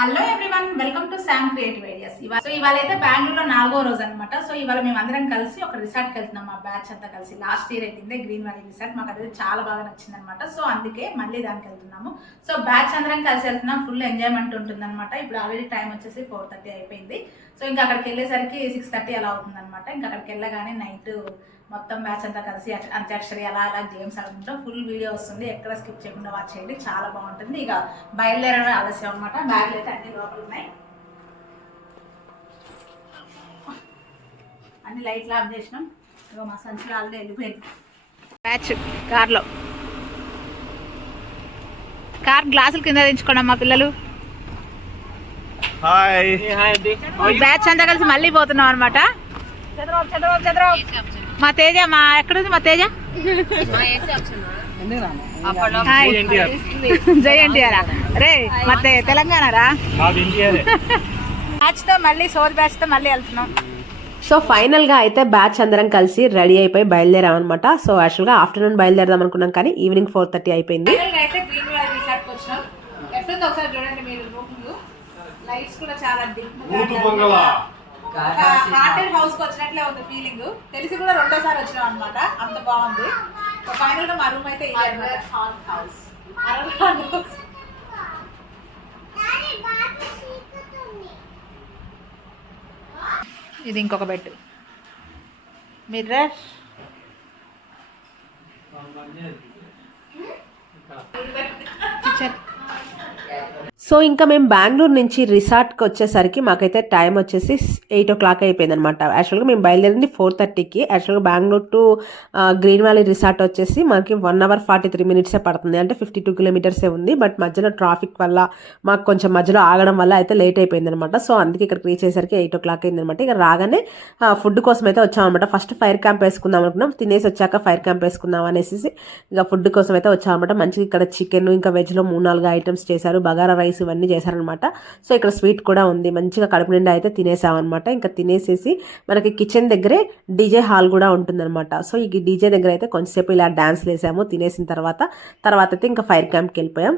Hello everyone welcome to Sam creative ideas. ఇవాళ so ఇవాళ అయితే బెంగళూరులో నాలుగో రోజు అనమాట సో ఇవాళ మేము అందరం కలిసి ఒక రిసార్ట్కి వెళ్తున్నాం మా బ్యాచ్ అంతా కలిసి. లాస్ట్ ఇయర్ అయితే గ్రీన్ వ్యాలీ రిసార్ట్. మాకు అది చాలా బాగా నచ్చింది అనమాట సో అందుకే మళ్ళీ దానికి వెళ్తున్నాము. సో బ్యాచ్ అందరం కలిసి వెళ్తున్నాం ఫుల్ ఎంజాయ్మెంట్ ఉంటుంది అనమాట ఇప్పుడు ఆల్రెడీ టైం వచ్చేసి ఫోర్ థర్టీ అయిపోయింది. సో ఇంకా అక్కడికి వెళ్ళేసరికి సిక్స్ థర్టీ అలా అవుతుందన్నమాట. ఇంకా అక్కడికి వెళ్ళగానే నైట్ మొత్తం బ్యాచ్ అంతా కలిసి అంత- అంత్యాక్షరి అలా అలా గేమ్స్ ఆడుకుంటాం. ఫుల్ వీడియో వస్తుంది. ఎక్కడ స్కిప్ చేయకుండా వాచ్ చేయండి. చాలా బాగుంటుంది. ఇక బయలుదేరడం ఆలస్యం అనమాట బ్యాగ్లు అయితే అన్ని లోపల ఉన్నాయి. అన్ని లైట్లు ఆఫ్ చేసినాం. ఇక మా సంచులు ఆల్రెడీ వెళ్ళిపోయింది బ్యాచ్ కార్లో. కార్ గ్లాసులు కింద దించుకోండి మా పిల్లలు. హాయ్ బ్యాచ్ అంతా కలిసి మళ్ళీ పోతున్నాం అనమాట చంద్రబాబు చంద్రబాబు చంద్రబాబు. మా తేజ మా ఎక్కడుంది మా తేజ? జై ఎన్టీఆర్. రే మా తెలంగాణ రా మ్యాచ్తో మళ్ళీ సోర్ బ్యాచ్తో మళ్ళీ వెళ్తున్నాం. సో ఫైనల్గా అయితే బ్యాచ్ అందరం కలిసి రెడీ అయిపోయి బయలుదేరాం అనమాట సో యాక్చువల్గా ఆఫ్టర్నూన్ బయలుదేరదాం అనుకున్నాం కానీ ఈవినింగ్ ఫోర్ థర్టీ అయిపోయింది. లైట్స్ కూడా చాలా హార్టెడ్ హౌస్కి వచ్చినట్లే ఉంది ఫీలింగ్. తెలిసి కూడా రెండోసారి వచ్చినాం అనమాట అంత బాగుంది. ఫైనల్గా మా రూమ్ అయితే. హౌస్ ఇది ఇంకొక బెడ్ మిర్రర్ కిచెన్ సో ఇంకా మేము బెంగళూరు నుంచి రిసార్ట్కి వచ్చేసరికి మాకైతే టైం వచ్చేసి ఎయిట్ ఓ క్లాక్ అయిపోయింది అనమాట యాక్చువల్గా మేము బయలుదేరింది ఫోర్ థర్టీకి. యాక్చువల్గా Bengaluru to green valley resort వచ్చేసి మనకి వన్ అవర్ ఫార్టీ త్రీ మినిట్సే పడుతుంది. అంటే ఫిఫ్టీ టూ కిలోమీటర్సే ఉంది. బట్ మధ్యలో ట్రాఫిక్ వల్ల మాకు కొంచెం మధ్యలో ఆగడం వల్ల అయితే లేట్ అయిపోయింది అనమాట సో అందుకే ఇక్కడికి రీచ్ అయ్యేసరికి ఎయిట్ ఓ క్లాక్ అయిందనమాట ఇక రాగానే ఫుడ్ కోసం అయితే వచ్చామన్నమాట. ఫస్ట్ ఫైర్ క్యాంప్ వేసుకుందాం అనుకున్నాం. తినేసి వచ్చాక ఫైర్ క్యాంప్ వేసుకుందాం అనేసి ఇక ఫుడ్ కోసం అయితే వచ్చామన్నమాట. మంచిగా ఇక్కడ చికెన్ ఇంకా వెజ్లో మూడు నాలుగు ఐటమ్స్ చేశారు. బగారా రైస్ ఇవన్నీ చేశారనమాట. సో ఇక్కడ స్వీట్ కూడా ఉంది. మంచిగా కడుపు నిండా అయితే తినేసామన్నమాట ఇంకా తినేసేసి మనకి కిచెన్ దగ్గరే డీజే హాల్ కూడా ఉంటుందన్నమాట సో ఈ డీజే దగ్గర అయితే కొంచెంసేపు ఇలా డ్యాన్స్ వేసాము. తినేసిన తర్వాత తర్వాత అయితే ఇంకా ఫైర్ క్యాంప్కి వెళ్ళిపోయాం.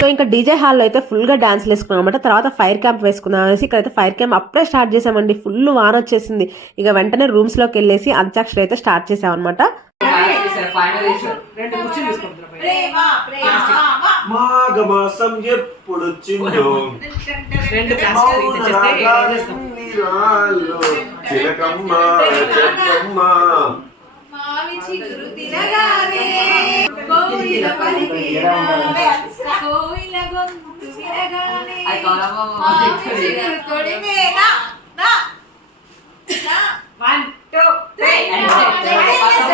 సో ఇంకా డీజే హాల్లో అయితే ఫుల్గా డాన్స్ వేసుకున్నాం అనమాట. తర్వాత ఫైర్ క్యాంప్ వేసుకుందాం అనేసి ఇక్కడైతే ఫైర్ క్యాంప్ అప్పుడే స్టార్ట్ చేసామండి. ఫుల్ వాన వచ్చేసింది. ఇక వెంటనే రూమ్స్లోకి వెళ్ళేసి అంత్యాక్షరి అయితే స్టార్ట్ చేసామన్నమాట ప్రేమ ప్రేమ మాఘమాసం ఎప్పుడొచ్చిందో చిలకమ్మ చెక్కమ్మ మావి చిగురు తినగానే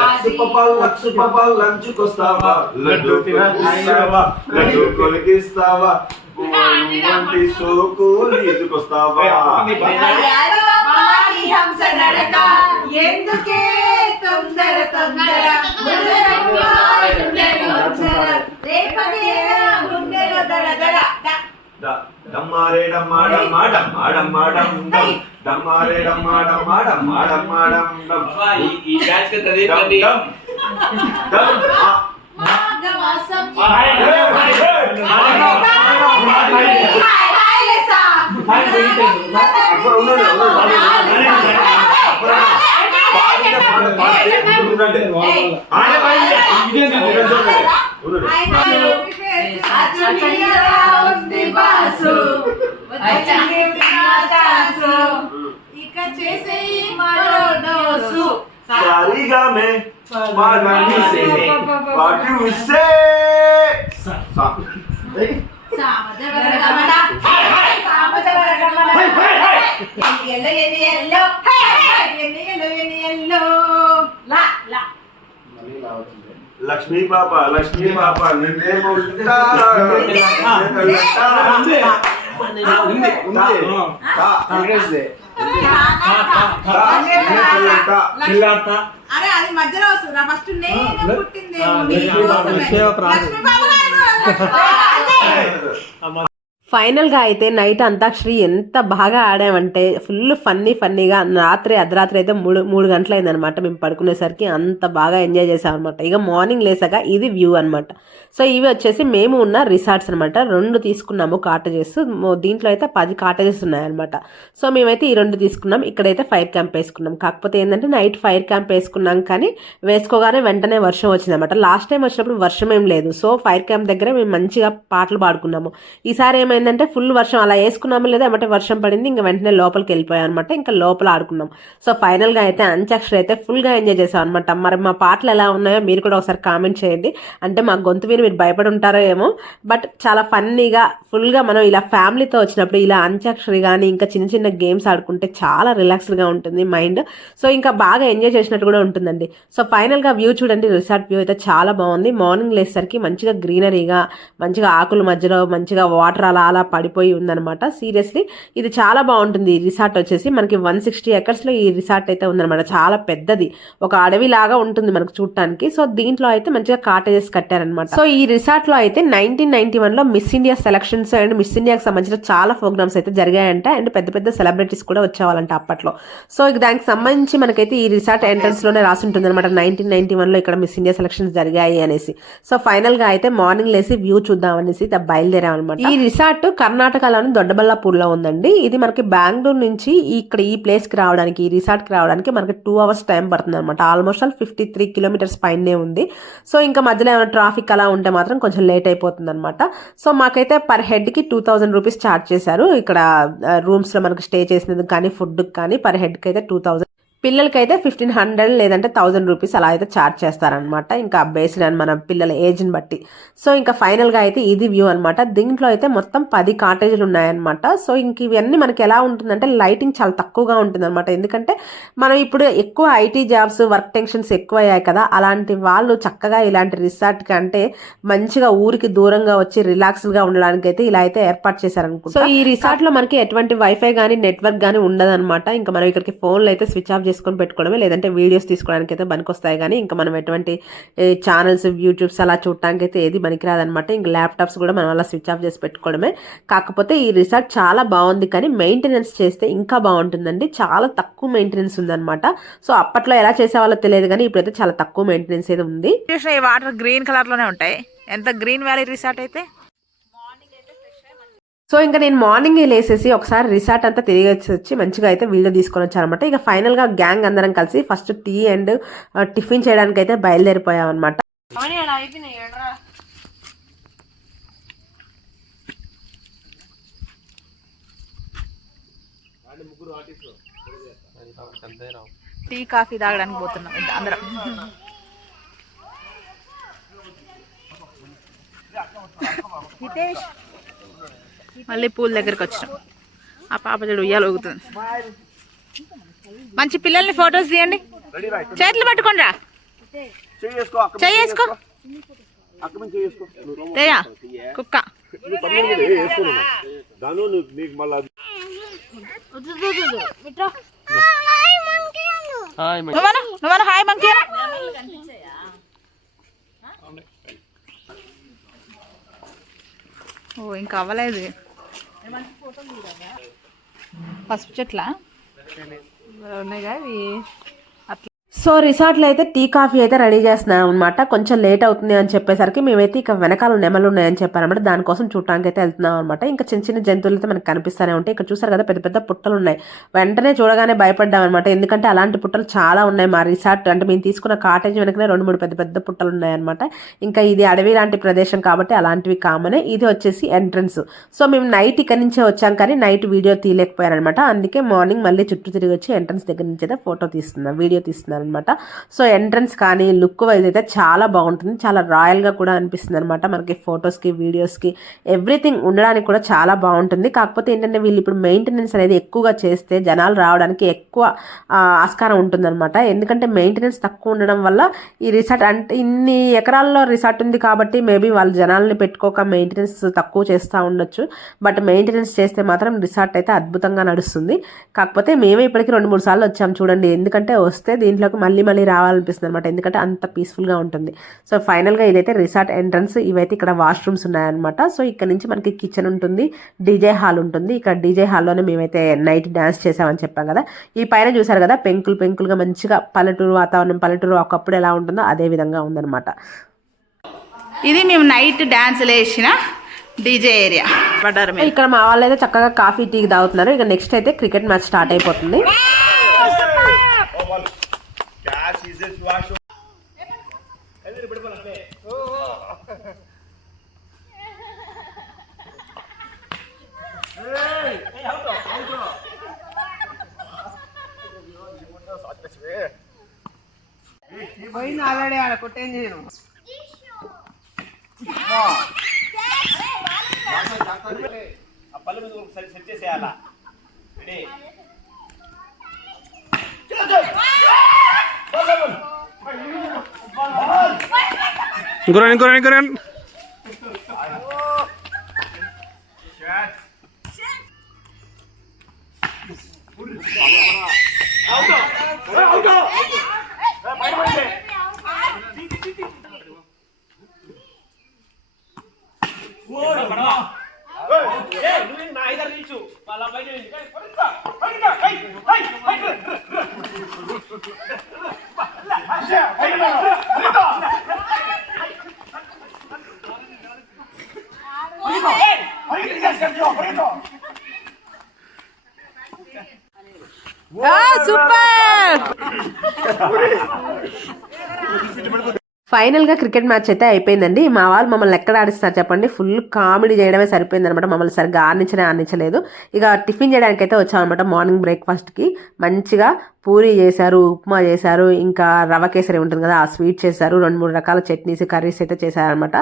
లక్సు పపాల్ లక్సు పపాల్ లంచుకొస్తావా? లడ్డు తినగిస్తావా లడ్డు కొలిగిస్తావా వంటి సోకు తీసుకొస్తావా మారి హంస నడక. ఎందుకే తొందర తొందర గుండెలో గుండెలో జర. రేపటికేనా గుండెలో దడ దడ ద. డ- డమ్మారే డమ్మా డమ్మా డమ్మా డమ్మా డమ్ డమ్. డమ్మారే డమ్మా డమ్మా డమ్మా డమ్మా డమ్ డమ్. ఈ బ్యాచ్కి డమ్ చదివిందండి డమ్. డమ్. ఆ. మాఘమాసం hi, hi, hi, hi. Hi ఇక చేసేయి మరో డోసు. సారీగా మే పాడాలి సే పాటి ఉసే సా సామజవరగమన. సామజవరగమన. ఎల్లో ఎన్ని ఎల్లో ఎన్ని ఎల్లో ఎన్ని ఎల్లో లా లక్ష్మీ పాప లక్ష్మీ పాప నిన్నే ముట్టా. ఉంది. ఉంది. తా. తా. తా. తా. పిల్లాట. అరే అది మధ్యలో వస్తుంది ఫస్ట్ నేను ఆ, పుట్టింది. ఫైనల్గా అయితే నైట్ అంతాక్షరి ఎంత బాగా ఆడామంటే ఫుల్ ఫన్నీ ఫన్నీగా రాత్రి అర్ధరాత్రి అయితే మూడు మూడు గంటలు అయిందనమాట మేము పడుకునేసరికి అంత బాగా ఎంజాయ్ చేసామన్నమాట అనమాట ఇక మార్నింగ్ లేసాక ఇది వ్యూ అనమాట. సో ఇవి వచ్చేసి మేము ఉన్న రిసార్ట్స్ అనమాట. రెండు తీసుకున్నాము కాటేజెస్. దీంట్లో అయితే పది కాటేజెస్ ఉన్నాయన్నమాట. సో మేమైతే ఈ రెండు తీసుకున్నాం. ఇక్కడైతే ఫైర్ క్యాంప్ వేసుకున్నాం. కాకపోతే ఏంటంటే నైట్ ఫైర్ క్యాంప్ వేసుకున్నాం కానీ వేసుకోగానే వెంటనే వర్షం వచ్చిందనమాట లాస్ట్ టైం వచ్చినప్పుడు వర్షం ఏం లేదు. సో ఫైర్ క్యాంప్ దగ్గర మేము మంచిగా పాటలు పాడుకున్నాము. ఈసారి ఏమైందంటే ఫుల్ వర్షం అలా వేసుకున్నాము లేదా అంటే వర్షం పడింది ఇంకా వెంటనే లోపలికి వెళ్ళిపోయాం అనమాట ఇంకా లోపల ఆడుకున్నాం. సో ఫైనల్గా అయితే అంత్యాక్షరి అయితే ఫుల్గా ఎంజాయ్ చేసాం అనమాట మరి మా పాటలు ఎలా ఉన్నాయో మీరు కూడా ఒకసారి కామెంట్ చేయండి. అంటే మా గొంతు విని మీరు భయపడి ఉంటారో ఏమో. బట్ చాలా ఫన్నీగా ఫుల్గా మనం ఇలా ఫ్యామిలీతో వచ్చినప్పుడు ఇలా అంత్యాక్షరి కానీ ఇంకా చిన్న చిన్న గేమ్స్ ఆడుకుంటే చాలా రిలాక్స్డ్గా ఉంటుంది మైండ్. సో ఇంకా బాగా ఎంజాయ్ చేసినట్టు కూడా ఉంటుందండి. సో ఫైనల్గా వ్యూ చూడండి రిసార్ట్ వ్యూ అయితే చాలా బాగుంది. మార్నింగ్ లేసరికి మంచిగా గ్రీనరీగా మంచిగా ఆకుల మధ్యలో మంచిగా వాటర్ అలా చాలా పడిపోయి ఉందన్నమాట. సీరియస్లీ ఇది చాలా బాగుంటుంది. ఈ రిసార్ట్ వచ్చేసి మనకి వన్ సిక్స్టీ ఎకర్స్లో ఈ రిసార్ట్ అయితే ఉందన్నమాట. చాలా పెద్దది. ఒక అడవి లాగా ఉంటుంది మనకు చూడటానికి సో దీంట్లో అయితే మంచిగా కాటేజెస్ కట్టారనమాట సో ఈ రిసార్ట్లో అయితే నైన్టీన్ నైన్టీ వన్లో miss India selections and miss ఇండియాకి సంబంధించిన చాలా ప్రోగ్రామ్స్ అయితే జరిగాయంట. అండ్ పెద్ద పెద్ద సెలబ్రిటీస్ కూడా వచ్చేవాళ్ళంట అప్పట్లో. సో ఇక దానికి సంబంధించి మనకైతే ఈ రిసార్ట్ ఎంట్రన్స్లోనే రాసి ఉంటుంది అనమాట నైన్టీన్ నైన్టీ వన్లో ఇక్కడ మిస్ ఇండియా సెలక్షన్స్ జరిగాయి అనేసి. సో ఫైనల్గా అయితే మార్నింగ్ లేసి వ్యూ చూద్దాం అనేసి బయలుదేరాం అనమాట ఈ రిసార్ట్ కర్ణాటకలోని దొడ్డబల్లాపూర్లో ఉందండి. ఇది మనకి బెంగళూరు నుంచి ఇక్కడ ఈ ప్లేస్కి రావడానికి ఈ రిసార్ట్కి రావడానికి మనకి టూ అవర్స్ టైం పడుతుంది అనమాట almost all fifty three kilometres పైనే ఉంది. సో ఇంకా మధ్యలో ఏమైనా ట్రాఫిక్ అలా ఉంటే మాత్రం కొంచెం లేట్ అయిపోతుంది అనమాట సో మాకైతే పర్ హెడ్కి టూ థౌజండ్ రూపీస్ ఛార్జ్ చేశారు. ఇక్కడ రూమ్స్లో మనకి స్టే చేసినందుకు కానీ ఫుడ్ కానీ పర్ హెడ్కి అయితే టూ థౌజండ్ పిల్లలకైతే ఫిఫ్టీన్ హండ్రెడ్ లేదంటే థౌజండ్ రూపీస్ అలా అయితే ఛార్జ్ చేస్తారనమాట ఇంకా బేస్డ్ అని మన పిల్లల ఏజ్ని బట్టి. సో ఇంకా ఫైనల్గా అయితే ఇది వ్యూ అనమాట దీంట్లో అయితే మొత్తం పది కాటేజీలు ఉన్నాయన్నమాట. సో ఇంక ఇవన్నీ మనకి ఎలా ఉంటుందంటే లైటింగ్ చాలా తక్కువగా ఉంటుందన్నమాట. ఎందుకంటే మనం ఇప్పుడు ఎక్కువ ఐటీ జాబ్స్ వర్క్ టెన్షన్స్ ఎక్కువ అయ్యాయి కదా. అలాంటి వాళ్ళు చక్కగా ఇలాంటి రిసార్ట్కి అంటే మంచిగా ఊరికి దూరంగా వచ్చి రిలాక్స్డ్గా ఉండడానికి అయితే ఇలా అయితే ఏర్పాటు చేశారనుకుంటా. సో ఈ రిసార్ట్లో మనకి ఎటువంటి వైఫై కానీ నెట్వర్క్ కానీ ఉండదన్నమాట. ఇంకా మనం ఇక్కడికి ఫోన్లు అయితే స్విచ్ ఆఫ్ చేసుకొని పెట్టుకోవడమే లేదంటే వీడియోస్ తీసుకోవడానికి అయితే పనికొస్తాయి కానీ ఇంకా మనం ఎటువంటి ఛానల్స్ యూట్యూబ్స్ అలా చూడటానికి అయితే ఏది పనికిరాదనమాట ఇంకా ల్యాప్టాప్స్ కూడా మనం అలా స్విచ్ ఆఫ్ చేసి పెట్టుకోవడమే. కాకపోతే ఈ రిసార్ట్ చాలా బాగుంది కానీ మెయింటెనెన్స్ చేస్తే ఇంకా బాగుంటుందండి. చాలా తక్కువ మెయింటెనెన్స్ ఉందన్నమాట. సో అప్పట్లో ఎలా చేసేవాళ్ళో తెలియదు కానీ ఇప్పుడైతే చాలా తక్కువ మెయింటెనెన్స్ అయితే ఉంది. వాటర్ గ్రీన్ కలర్లోనే ఉంటాయి. ఎంత గ్రీన్ వ్యాలీ రిసార్ట్ అయితే సో ఇంకా నేను మార్నింగ్ లేసేసి ఒకసారి రిసార్ట్ అంతా తిరిగి వచ్చి మంచిగా అయితే వీడియో తీసుకొని వచ్చానమాట. ఇక ఫైనల్గా గ్యాంగ్ అందరం కలిసి ఫస్ట్ టీ అండ్ టిఫిన్ చేయడానికి అయితే బయలుదేరిపోయాం అనమాట టీ కాఫీ తాగడానికి పోతున్నాం. అందరం. హితేష్ మళ్ళీ పూల్ దగ్గరికి వచ్చినాం. ఆ పాప చూడు ఉయ్యాలు ఊగుతుంది. మంచి పిల్లల్ని ఫొటోస్ తీయండి. చేతులు పట్టుకోండి రా. చేసుకో తేయా కుక్క. దాను నీకు మళ్ళీ నువ్వను నువ్వను హాయ్ మంకీ ఓ ఇంకా అవ్వలేదు. పసుపు చెట్ల? ఉన్నాయి ఇవి. సో రిసార్ట్లో అయితే టీ కాఫీ అయితే రెడీ చేస్తున్నాం అనమాట కొంచెం లేట్ అవుతుంది అని చెప్పేసరికి మేమైతే ఇక వెనకాల నెమలు ఉన్నాయని చెప్పారనమాట దానికోసం చూడటానికి అయితే వెళ్తున్నాం అనమాట ఇంకా చిన్న చిన్న జంతువులు అయితే మనకు కనిపిస్తూనే ఉంటాయి. ఇక్కడ చూసారు కదా పెద్ద పెద్ద పుట్టలు ఉన్నాయి. వెంటనే చూడగానే భయపడ్డాం అనమాట ఎందుకంటే అలాంటి పుట్టలు చాలా ఉన్నాయి మా రిసార్ట్. అంటే మేము తీసుకున్న కాటేజ్ వెనకనే రెండు మూడు పెద్ద పెద్ద పుట్టలు ఉన్నాయన్నమాట. ఇంకా ఇది అడవి లాంటి ప్రదేశం కాబట్టి అలాంటివి కామనే ఇది వచ్చేసి ఎంట్రన్స్. సో మేము నైట్ ఇక్కడ నుంచే వచ్చాం కానీ నైట్ వీడియో తీయలేకపోయారనమాట అందుకే మార్నింగ్ మళ్ళీ చుట్టూ తిరిగి వచ్చి ఎంట్రన్స్ దగ్గర నుంచి అయితే ఫోటో తీస్తున్నాం వీడియో తీస్తున్నాను అనమాట సో ఎంట్రన్స్ కానీ లుక్ వైజ్ అయితే చాలా బాగుంటుంది. చాలా రాయల్గా కూడా అనిపిస్తుంది అనమాట మనకి ఫొటోస్కి వీడియోస్కి. ఎవ్రీథింగ్ ఉండడానికి కూడా చాలా బాగుంటుంది. కాకపోతే ఏంటంటే వీళ్ళు ఇప్పుడు మెయింటెనెన్స్ అనేది ఎక్కువగా చేస్తే జనాలు రావడానికి ఎక్కువ ఆస్కారం ఉంటుందన్నమాట. ఎందుకంటే మెయింటెనెన్స్ తక్కువ ఉండడం వల్ల ఈ రిసార్ట్ అంటే ఇన్ని ఎకరాల్లో రిసార్ట్ ఉంది కాబట్టి మేబీ వాళ్ళు జనాల్ని పెట్టుకోక మెయింటెనెన్స్ తక్కువ చేస్తూ ఉండొచ్చు. బట్ మెయింటెనెన్స్ చేస్తే మాత్రం రిసార్ట్ అయితే అద్భుతంగా నడుస్తుంది. కాకపోతే మేమే ఇప్పటికి రెండు మూడు సార్లు వచ్చాం చూడండి. ఎందుకంటే వస్తే దీంట్లోకి మళ్ళీ మళ్ళీ రావాలనిపిస్తుంది అనమాట ఎందుకంటే అంత పీస్ఫుల్గా ఉంటుంది. సో ఫైనల్గా ఇదైతే రిసార్ట్ ఎంట్రన్స్ ఇవైతే ఇక్కడ వాష్రూమ్స్ ఉన్నాయన్నమాట. సో ఇక్కడ నుంచి మనకి కిచెన్ ఉంటుంది డీజే హాల్ ఉంటుంది. ఇక్కడ డీజే హాల్లోనే మేమైతే నైట్ డ్యాన్స్ చేసామని చెప్పాం కదా. ఈ పైన చూసారు కదా పెంకులు పెంకులుగా మంచిగా పల్లెటూరు వాతావరణం పల్లెటూరు ఒకప్పుడు ఎలా ఉంటుందో అదే విధంగా ఉందన్నమాట. ఇది మేము నైట్ డ్యాన్స్ వేసిన డీజే ఏరియా ఇక్కడ మా వాళ్ళు అయితే చక్కగా కాఫీ టీ తాగుతున్నారు. ఇక నెక్స్ట్ అయితే క్రికెట్ మ్యాచ్ స్టార్ట్ అయిపోతుంది. క్యాచ్ ఇస్ ఇస్ వాష్ పోయింది ఆల్రెడీ ఆడ కొట్టేం చేయను ఆ పళ్ళు మీద ఒకసారి సెట్ చేసేయాలా Guran, guran, guran. Yeah, hey, hey, hey, hey, hey, hey, hey, బయట సూపర్ ఫైనల్గా క్రికెట్ మ్యాచ్ అయితే అయిపోయిందండి. మా వాళ్ళు మమ్మల్ని ఎక్కడ ఆడిస్తారు చెప్పండి. ఫుల్ కామెడీ చేయడమే సరిపోయింది అనమాట మమ్మల్ని సరిగ్గా ఆడించనే ఆడించలేదు. ఇక టిఫిన్ చేయడానికి అయితే వచ్చామన్నమాట మార్నింగ్ బ్రేక్ఫాస్ట్కి. మంచిగా పూరి చేశారు ఉప్మా చేశారు ఇంకా రవ కేసరి ఉంటుంది కదా ఆ స్వీట్ చేశారు. రెండు మూడు రకాల చట్నీస్ కర్రీస్ అయితే చేశారనమాట.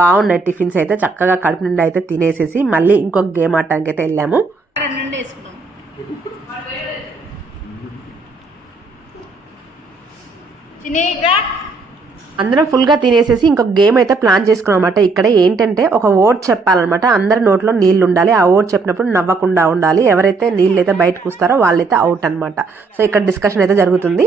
బాగున్నాయి టిఫిన్స్ అయితే. చక్కగా కడుపు నిండా అయితే తినేసేసి మళ్ళీ ఇంకొక గేమ్ ఆడటానికి అయితే వెళ్ళాము. చిన్నగా అందరం ఫుల్గా తినేసేసి ఇంకొక గేమ్ అయితే ప్లాన్ చేసుకున్నాం అనమాట ఇక్కడ ఏంటంటే ఒక ఓట్ చెప్పాలన్నమాట. అందరి నోట్లో నీళ్ళు ఉండాలి ఆ ఓట్ చెప్పినప్పుడు నవ్వకుండా ఉండాలి. ఎవరైతే నీళ్ళు అయితే బయటకు వస్తారో వాళ్ళైతే అవుట్ అనమాట సో ఇక్కడ డిస్కషన్ అయితే జరుగుతుంది.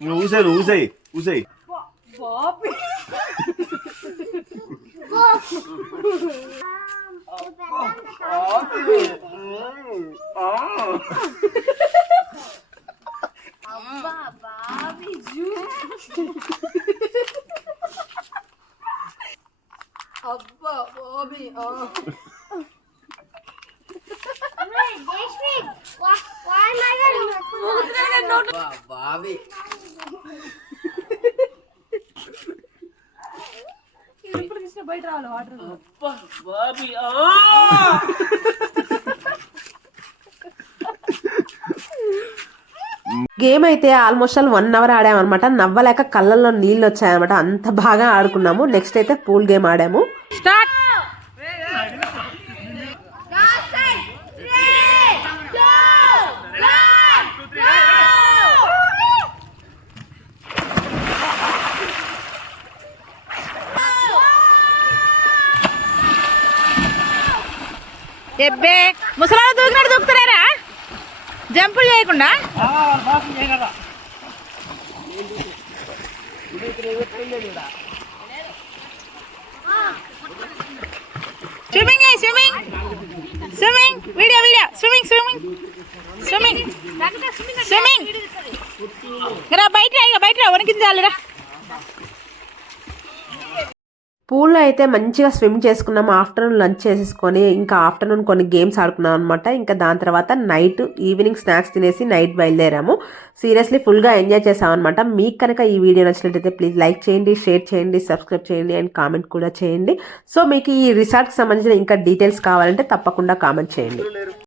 నువ్వు ఊసేయి నువ్వు ఊసేయి ఊసేయి. Why am I అబ్బా, బావి ఆ! గేమ్ అయితే ఆల్మోస్ట్ ఆల్ వన్ అవర్ ఆడామన్నమాట. నవ్వలేక కళ్ళల్లో నీళ్ళు వచ్చాయన్నమాట. అంత బాగా ఆడుకున్నాము. నెక్స్ట్ అయితే పూల్ గేమ్ ఆడాము. స్టార్ట్! ఎబ్బే ముసలాడు దూకినట్టు దూకుతారా జంపులు చేయకుండా? Swimming swimming? Swimming? Video video. Swimming swimming. Swimming. Swimming రా బయట రా, బయట రా వణికింది పూల్లో అయితే మంచిగా స్విమ్ చేసుకున్నాం ఆఫ్టర్నూన్ లంచ్ చేసేసుకొని ఇంకా ఆఫ్టర్నూన్ కొన్ని గేమ్స్ ఆడుకున్నాం అనమాట ఇంకా దాని తర్వాత నైట్ ఈవినింగ్ స్నాక్స్ తినేసి నైట్ బయలుదేరాము. సీరియస్లీ ఫుల్గా ఎంజాయ్ చేసాం అనమాట మీకు కనుక ఈ వీడియో నచ్చినట్లయితే ప్లీజ్ లైక్ చేయండి షేర్ చేయండి సబ్స్క్రైబ్ చేయండి అండ్ కామెంట్ కూడా చేయండి. సో మీకు ఈ రిసార్ట్కి సంబంధించిన ఇంకా డీటెయిల్స్ కావాలంటే తప్పకుండా కామెంట్ చేయండి.